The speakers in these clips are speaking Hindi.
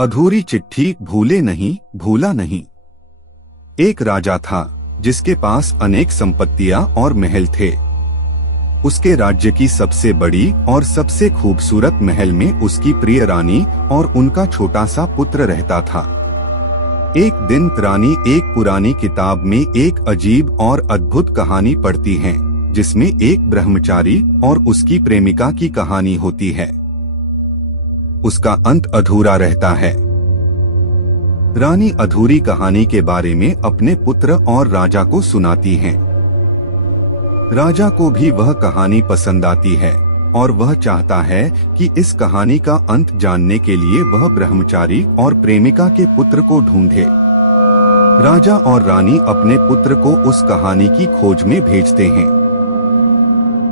अधूरी चिट्ठी भूले नहीं, भूला नहीं। एक राजा था जिसके पास अनेक संपत्तियां और महल थे। उसके राज्य की सबसे बड़ी और सबसे खूबसूरत महल में उसकी प्रिय रानी और उनका छोटा सा पुत्र रहता था। एक दिन रानी एक पुरानी किताब में एक अजीब और अद्भुत कहानी पढ़ती है, जिसमें एक ब्रह्मचारी और उसकी प्रेमिका की कहानी होती है। उसका अंत अधूरा रहता है। रानी अधूरी कहानी के बारे में अपने पुत्र और राजा को सुनाती है। राजा को भी वह कहानी पसंद आती है और वह चाहता है कि इस कहानी का अंत जानने के लिए वह ब्रह्मचारी और प्रेमिका के पुत्र को ढूंढे। राजा और रानी अपने पुत्र को उस कहानी की खोज में भेजते हैं।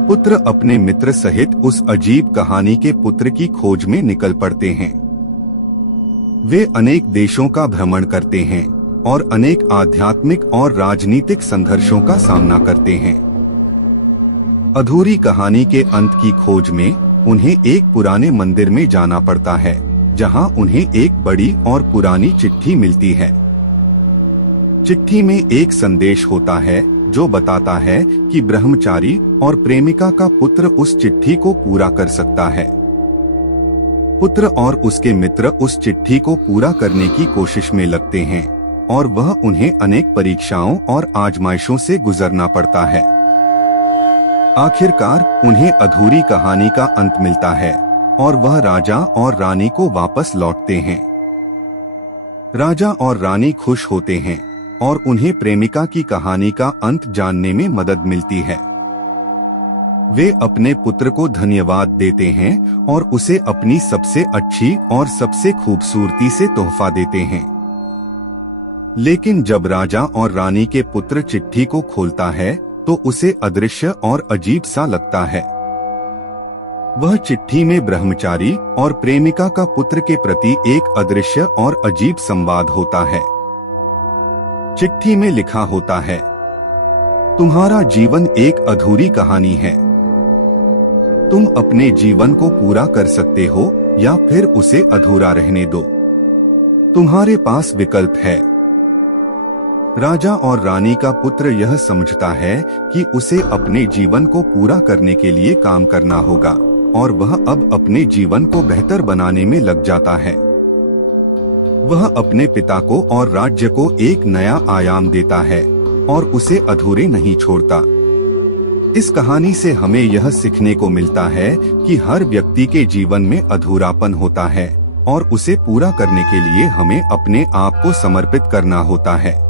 पुत्र अपने मित्र सहित उस अजीब कहानी के पुत्र की खोज में निकल पड़ते हैं। वे अनेक देशों का भ्रमण करते हैं और अनेक आध्यात्मिक और राजनीतिक संघर्षों का सामना करते हैं। अधूरी कहानी के अंत की खोज में उन्हें एक पुराने मंदिर में जाना पड़ता है, जहां उन्हें एक बड़ी और पुरानी चिट्ठी मिलती है। चिट्ठी में एक संदेश होता है जो बताता है कि ब्रह्मचारी और प्रेमिका का पुत्र उस चिट्ठी को पूरा कर सकता है। पुत्र और उसके मित्र उस चिट्ठी को पूरा करने की कोशिश में लगते हैं और वह उन्हें अनेक परीक्षाओं और आजमाइशों से गुजरना पड़ता है। आखिरकार उन्हें अधूरी कहानी का अंत मिलता है और वह राजा और रानी को वापस लौटते हैं। राजा और रानी खुश होते हैं और उन्हें प्रेमिका की कहानी का अंत जानने में मदद मिलती है। वे अपने पुत्र को धन्यवाद देते हैं और उसे अपनी सबसे अच्छी और सबसे खूबसूरती से तोहफा देते हैं। लेकिन जब राजा और रानी के पुत्र चिट्ठी को खोलता है तो उसे अदृश्य और अजीब सा लगता है। वह चिट्ठी में ब्रह्मचारी और प्रेमिका का पुत्र के प्रति एक अदृश्य और अजीब संवाद होता है। चिट्ठी में लिखा होता है, तुम्हारा जीवन एक अधूरी कहानी है। तुम अपने जीवन को पूरा कर सकते हो या फिर उसे अधूरा रहने दो। तुम्हारे पास विकल्प है। राजा और रानी का पुत्र यह समझता है कि उसे अपने जीवन को पूरा करने के लिए काम करना होगा और वह अब अपने जीवन को बेहतर बनाने में लग जाता है। वह अपने पिता को और राज्य को एक नया आयाम देता है और उसे अधूरे नहीं छोड़ता। इस कहानी से हमें यह सीखने को मिलता है कि हर व्यक्ति के जीवन में अधूरापन होता है और उसे पूरा करने के लिए हमें अपने आप को समर्पित करना होता है।